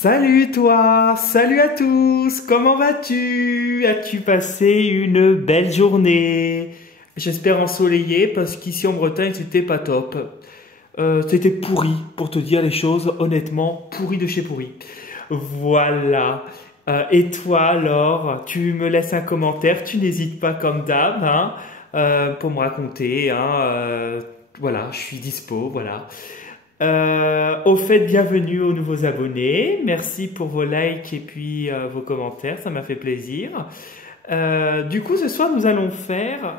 Salut toi, salut à tous, comment vas-tu? As-tu passé une belle journée? J'espère ensoleillée parce qu'ici en Bretagne c'était pas top. C'était pourri pour te dire les choses honnêtement, pourri de chez pourri. Voilà. Et toi alors, tu me laisses un commentaire, tu n'hésites pas comme d'hab hein, pour me raconter. Voilà, je suis dispo, voilà. Au fait, bienvenue aux nouveaux abonnés. Merci pour vos likes et puis vos commentaires, ça m'a fait plaisir. Du coup, ce soir, nous allons faire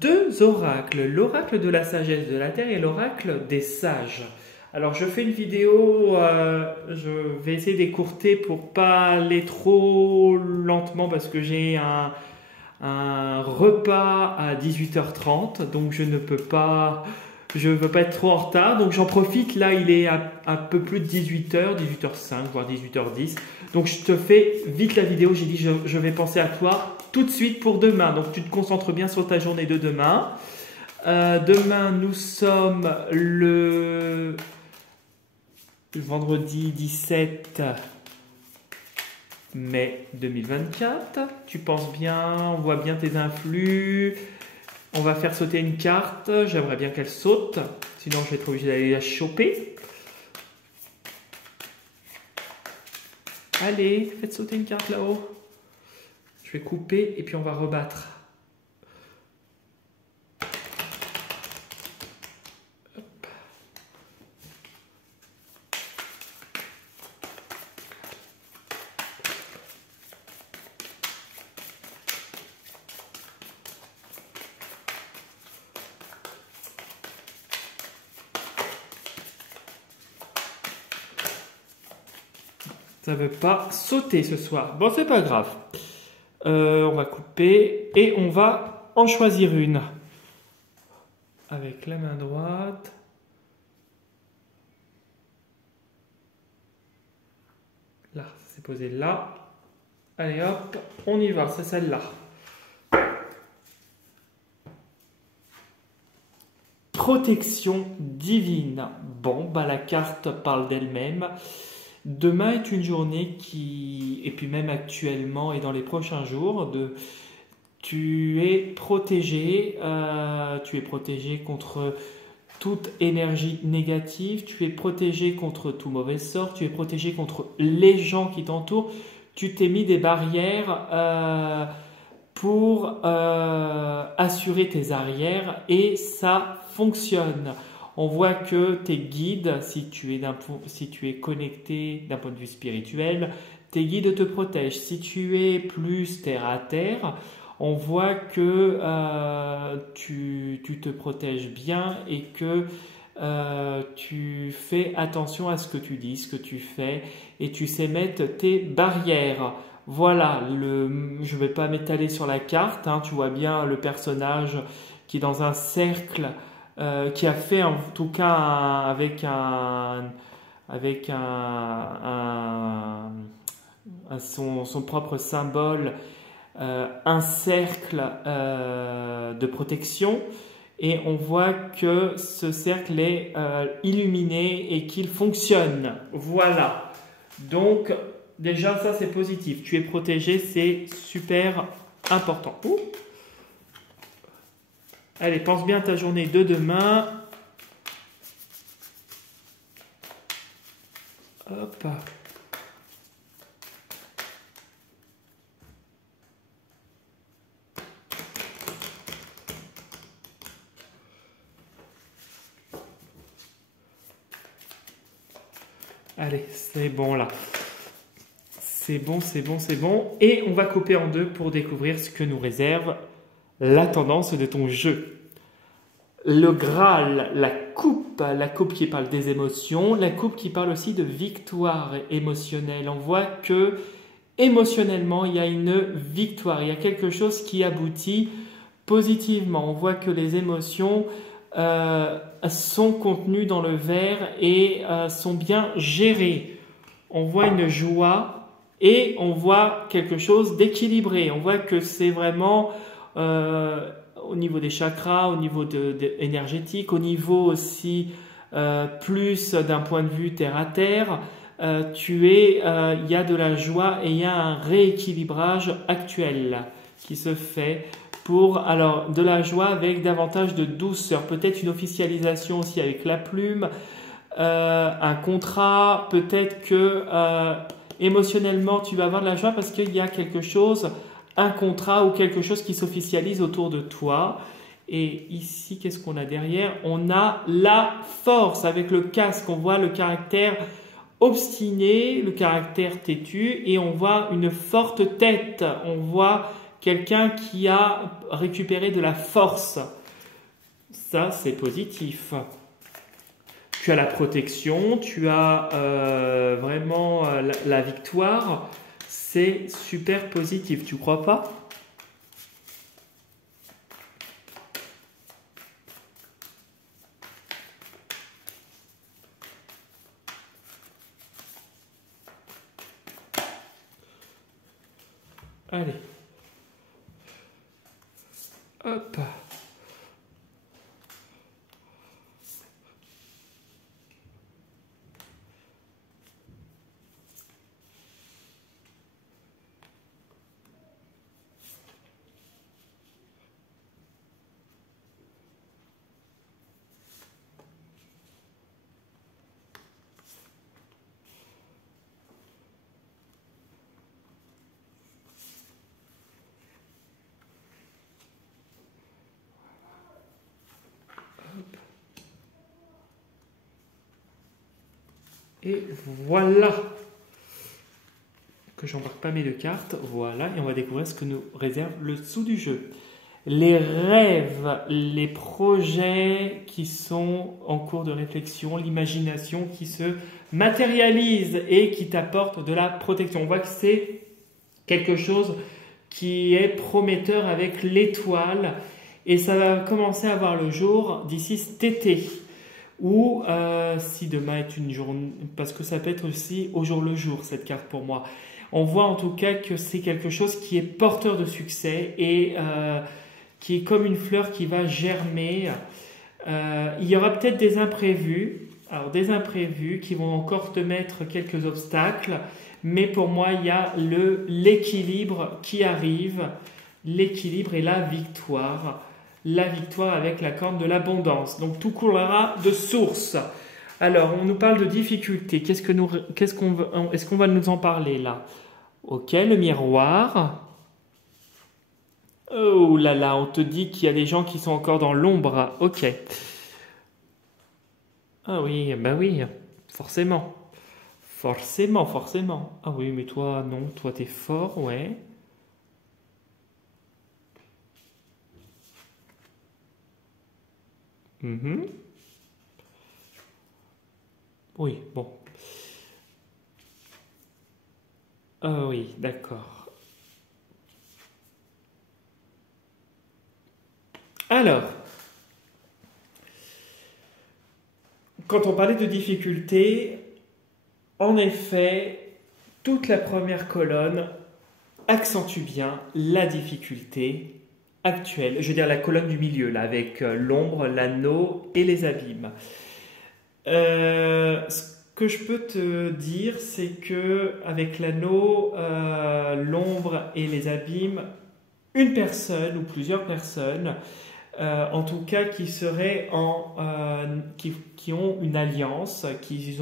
deux oracles, l'oracle de la sagesse de la terre et l'oracle des sages. Alors, je fais une vidéo, je vais essayer d'écourter pour pas aller trop lentement parce que j'ai un repas à 18h30, donc je ne veux pas être trop en retard, donc j'en profite. Là, il est à un peu plus de 18h, 18h05, voire 18h10. Donc, je te fais vite la vidéo. J'ai dit, je vais penser à toi tout de suite pour demain. Donc, tu te concentres bien sur ta journée de demain. Demain, nous sommes le vendredi 17 mai 2024. Tu penses bien, on voit bien tes influx. On va faire sauter une carte. J'aimerais bien qu'elle saute. Sinon, je vais être obligé d'aller la choper. Allez, faites sauter une carte là-haut. Je vais couper et puis on va rebattre. Hop. Ça ne veut pas sauter ce soir. Bon, c'est pas grave. On va couper et on va en choisir une. Avec la main droite. Là, c'est posé là. Allez hop, on y va, c'est celle-là. Protection divine. Bon, bah la carte parle d'elle-même. Demain est une journée qui, et puis même actuellement et dans les prochains jours, tu es protégé contre toute énergie négative, tu es protégé contre tout mauvais sort, tu es protégé contre les gens qui t'entourent, tu t'es mis des barrières pour assurer tes arrières et ça fonctionne. On voit que tes guides, si tu es connecté d'un point de vue spirituel, tes guides te protègent. Si tu es plus terre à terre, on voit que tu te protèges bien et que tu fais attention à ce que tu dis, ce que tu fais et tu sais mettre tes barrières. Voilà, je ne vais pas m'étaler sur la carte, hein, tu vois bien le personnage qui est dans un cercle. Qui a fait en tout cas son propre symbole, un cercle de protection et on voit que ce cercle est illuminé et qu'il fonctionne. Voilà, donc déjà ça c'est positif, tu es protégé, c'est super important. Ouh. Allez, pense bien à ta journée de demain. Hop. Allez, c'est bon là. C'est bon, c'est bon, c'est bon. Et on va couper en deux pour découvrir ce que nous réserve la tendance de ton jeu. Le Graal, la coupe qui parle des émotions, la coupe qui parle aussi de victoire émotionnelle. On voit que émotionnellement, il y a une victoire, il y a quelque chose qui aboutit positivement. On voit que les émotions sont contenues dans le verre et sont bien gérées. On voit une joie et on voit quelque chose d'équilibré. On voit que c'est vraiment au niveau des chakras, au niveau énergétique, au niveau aussi plus d'un point de vue terre à terre. il y a de la joie et il y a un rééquilibrage actuel qui se fait pour, alors, de la joie avec davantage de douceur, peut-être une officialisation aussi avec la plume, un contrat, peut-être que émotionnellement tu vas avoir de la joie parce qu'il y a quelque chose, un contrat ou quelque chose qui s'officialise autour de toi. Et ici, qu'est-ce qu'on a derrière? On a la force avec le casque, on voit le caractère obstiné, le caractère têtu, et on voit une forte tête, on voit quelqu'un qui a récupéré de la force. Ça, c'est positif. Tu as la protection, tu as vraiment la victoire. C'est super positif, tu crois pas? Allez. Hop. Et voilà que j'embarque pas mes deux cartes. Voilà, et on va découvrir ce que nous réserve le dessous du jeu. Les rêves, les projets qui sont en cours de réflexion, l'imagination qui se matérialise et qui t'apporte de la protection. On voit que c'est quelque chose qui est prometteur avec l'étoile et ça va commencer à voir le jour d'ici cet été. Ou si demain est une journée, parce que ça peut être aussi au jour le jour cette carte pour moi. On voit en tout cas que c'est quelque chose qui est porteur de succès et qui est comme une fleur qui va germer. Il y aura peut-être des imprévus, alors des imprévus qui vont encore te mettre quelques obstacles, mais pour moi il y a l'équilibre qui arrive, l'équilibre et la victoire. La victoire avec la corne de l'abondance. Donc tout coulera de source. Alors, on nous parle de difficultés. Est-ce qu'on va nous en parler là? Ok, le miroir. Oh là là, on te dit qu'il y a des gens qui sont encore dans l'ombre. Ok. Ah oui, bah oui, forcément. Forcément, forcément. Ah oui, mais toi, non, toi t'es fort, ouais. Mhm. Oui, bon. Ah oui, d'accord. Alors, quand on parlait de difficultés, en effet, toute la première colonne accentue bien la difficulté actuelle. Je veux dire la colonne du milieu, là, avec l'ombre, l'anneau et les abîmes. Ce que je peux te dire, c'est que avec l'anneau, l'ombre et les abîmes, une personne ou plusieurs personnes, en tout cas qui ont une alliance, qui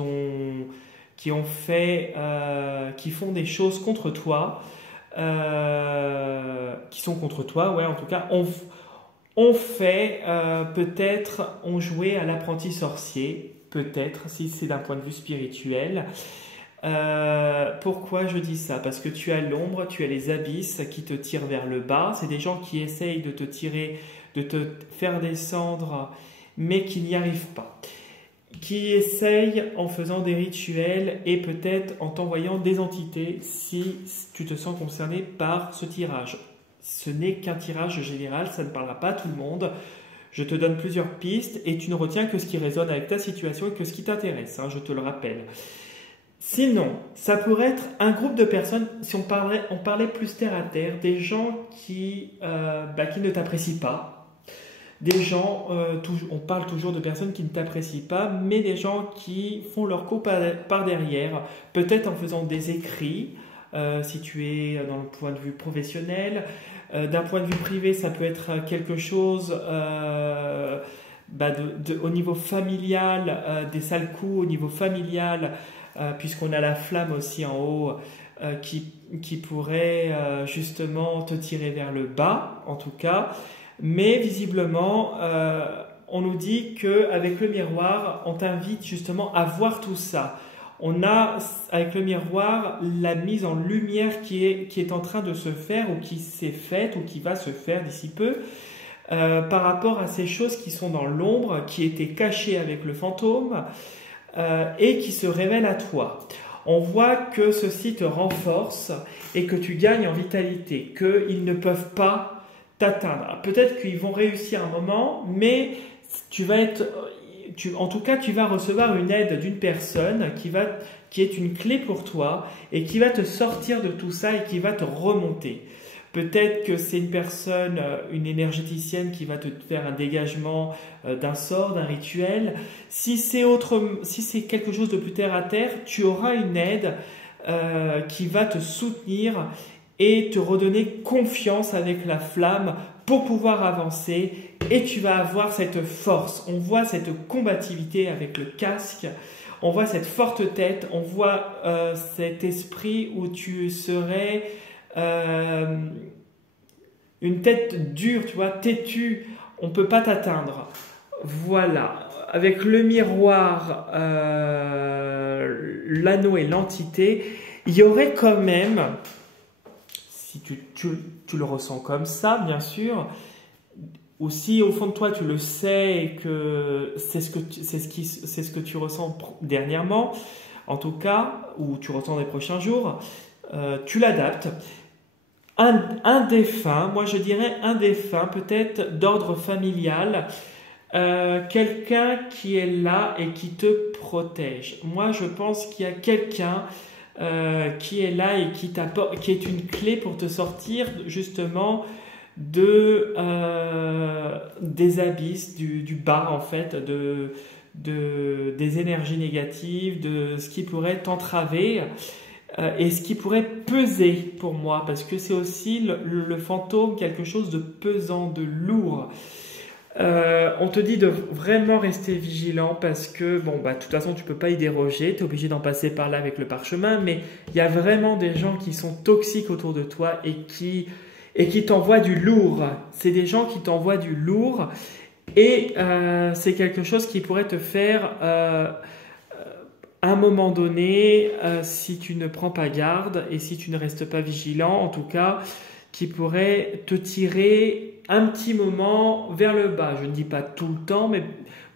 font des choses contre toi, qui sont contre toi, ouais, en tout cas, ont joué à l'apprenti sorcier, peut-être, si c'est d'un point de vue spirituel. Pourquoi je dis ça? Parce que tu as l'ombre, tu as les abysses qui te tirent vers le bas. C'est des gens qui essayent de te tirer, de te faire descendre, mais qui n'y arrivent pas. Qui essayent en faisant des rituels et peut-être en t'envoyant des entités si tu te sens concerné par ce tirage. Ce n'est qu'un tirage général, ça ne parlera pas à tout le monde. Je te donne plusieurs pistes et tu ne retiens que ce qui résonne avec ta situation et que ce qui t'intéresse, hein, je te le rappelle. Sinon, ça pourrait être un groupe de personnes, si on parlait plus terre à terre, des gens qui ne t'apprécient pas, des gens, on parle toujours de personnes qui ne t'apprécient pas, mais des gens qui font leur coup par derrière, peut-être en faisant des écrits, si tu es dans le point de vue professionnel. D'un point de vue privé, ça peut être quelque chose au niveau familial, des sales coups au niveau familial, puisqu'on a la flamme aussi en haut, qui pourrait justement te tirer vers le bas, en tout cas. Mais visiblement, on nous dit qu'avec le miroir, on t'invite justement à voir tout ça. On a, avec le miroir, la mise en lumière qui est en train de se faire ou qui s'est faite ou qui va se faire d'ici peu par rapport à ces choses qui sont dans l'ombre, qui étaient cachées avec le fantôme et qui se révèlent à toi. On voit que ceci te renforce et que tu gagnes en vitalité, qu'ils ne peuvent pas t'atteindre. Peut-être qu'ils vont réussir un moment, mais en tout cas, tu vas recevoir une aide d'une personne qui est une clé pour toi et qui va te sortir de tout ça et qui va te remonter. Peut-être que c'est une personne, une énergéticienne qui va te faire un dégagement d'un sort, d'un rituel. Si c'est quelque chose de plus terre à terre, tu auras une aide qui va te soutenir et te redonner confiance avec la flamme pour pouvoir avancer, et tu vas avoir cette force. On voit cette combativité avec le casque, on voit cette forte tête, on voit cet esprit où tu serais une tête dure, tu vois, têtue, on ne peut pas t'atteindre. Voilà, avec le miroir, l'anneau et l'entité, il y aurait quand même, si tu le ressens comme ça, bien sûr, ou si au fond de toi tu le sais et que c'est ce que tu ressens dernièrement, en tout cas, ou tu ressens les prochains jours, tu l'adaptes. Un défunt, moi je dirais un défunt, peut-être d'ordre familial, quelqu'un qui est là et qui te protège. Moi je pense qu'il y a quelqu'un qui est là et qui est une clé pour te sortir justement des abysses, du bas en fait, des énergies négatives, de ce qui pourrait t'entraver et ce qui pourrait peser pour moi, parce que c'est aussi le fantôme, quelque chose de pesant, de lourd. On te dit de vraiment rester vigilant parce que, de toute façon, tu ne peux pas y déroger, tu es obligé d'en passer par là avec le parchemin, mais il y a vraiment des gens qui sont toxiques autour de toi et qui t'envoient du lourd. C'est des gens qui t'envoient du lourd et c'est quelque chose qui pourrait te faire, à un moment donné, si tu ne prends pas garde et si tu ne restes pas vigilant, en tout cas, qui pourrait te tirer un petit moment vers le bas. Je ne dis pas tout le temps, mais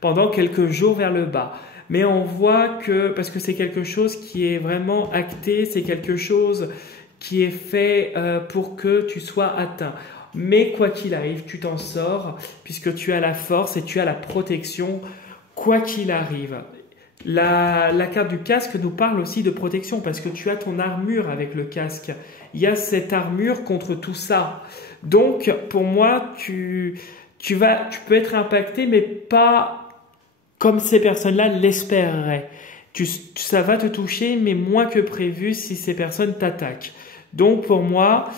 pendant quelques jours vers le bas. Mais on voit que, parce que c'est quelque chose qui est vraiment acté, c'est quelque chose qui est fait pour que tu sois atteint. Mais quoi qu'il arrive, tu t'en sors, puisque tu as la force et tu as la protection, quoi qu'il arrive. La carte du casque nous parle aussi de protection, parce que tu as ton armure avec le casque. Il y a cette armure contre tout ça. Donc, pour moi, tu peux être impacté, mais pas comme ces personnes-là l'espéreraient. Ça va te toucher, mais moins que prévu si ces personnes t'attaquent. Donc, pour moi,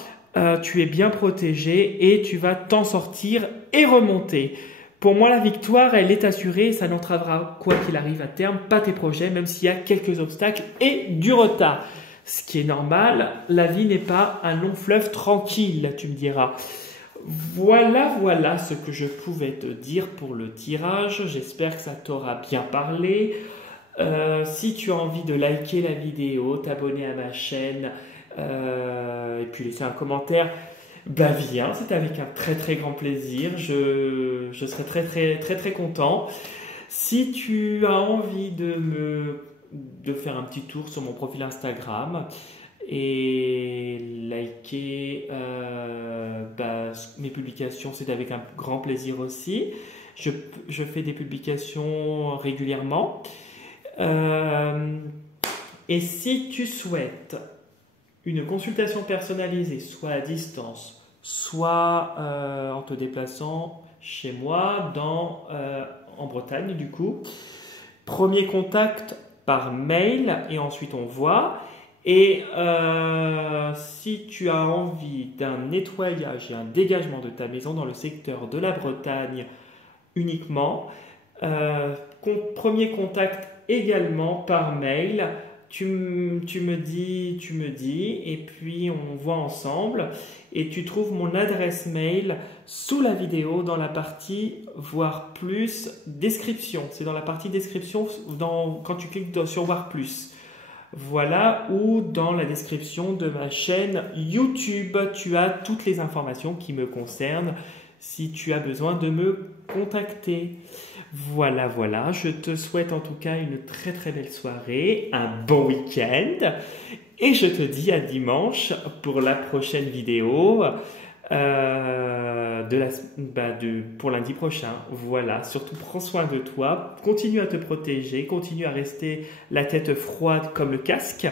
tu es bien protégé et tu vas t'en sortir et remonter. Pour moi, la victoire, elle est assurée. Ça n'entravera, quoi qu'il arrive à terme, pas tes projets, même s'il y a quelques obstacles et du retard. Ce qui est normal, la vie n'est pas un long fleuve tranquille, tu me diras. Voilà ce que je pouvais te dire pour le tirage. J'espère que ça t'aura bien parlé. Si tu as envie de liker la vidéo, t'abonner à ma chaîne et puis laisser un commentaire, viens, c'est avec un très très grand plaisir. Je serai très très très très content. Si tu as envie de faire un petit tour sur mon profil Instagram et liker mes publications, c'est avec un grand plaisir aussi. Je fais des publications régulièrement. Et si tu souhaites une consultation personnalisée, soit à distance, soit en te déplaçant, chez moi en Bretagne du coup. Premier contact par mail et ensuite on voit. Et si tu as envie d'un nettoyage et un dégagement de ta maison dans le secteur de la Bretagne uniquement, premier contact également par mail. Tu me dis, et puis on voit ensemble. Et tu trouves mon adresse mail sous la vidéo dans la partie voir plus description. C'est dans la partie description quand tu cliques sur voir plus. Voilà, ou dans la description de ma chaîne YouTube, tu as toutes les informations qui me concernent si tu as besoin de me contacter. Voilà, voilà, je te souhaite en tout cas une très très belle soirée, un bon week-end et je te dis à dimanche pour la prochaine vidéo pour lundi prochain. Voilà, surtout prends soin de toi, continue à te protéger, continue à rester la tête froide comme le casque.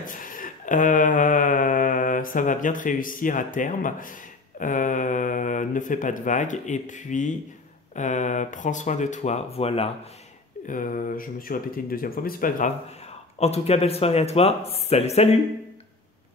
Ça va bien te réussir à terme. Ne fais pas de vagues et puis prends soin de toi. Voilà. Je me suis répété une deuxième fois, mais c'est pas grave. En tout cas, belle soirée à toi. Salut, salut!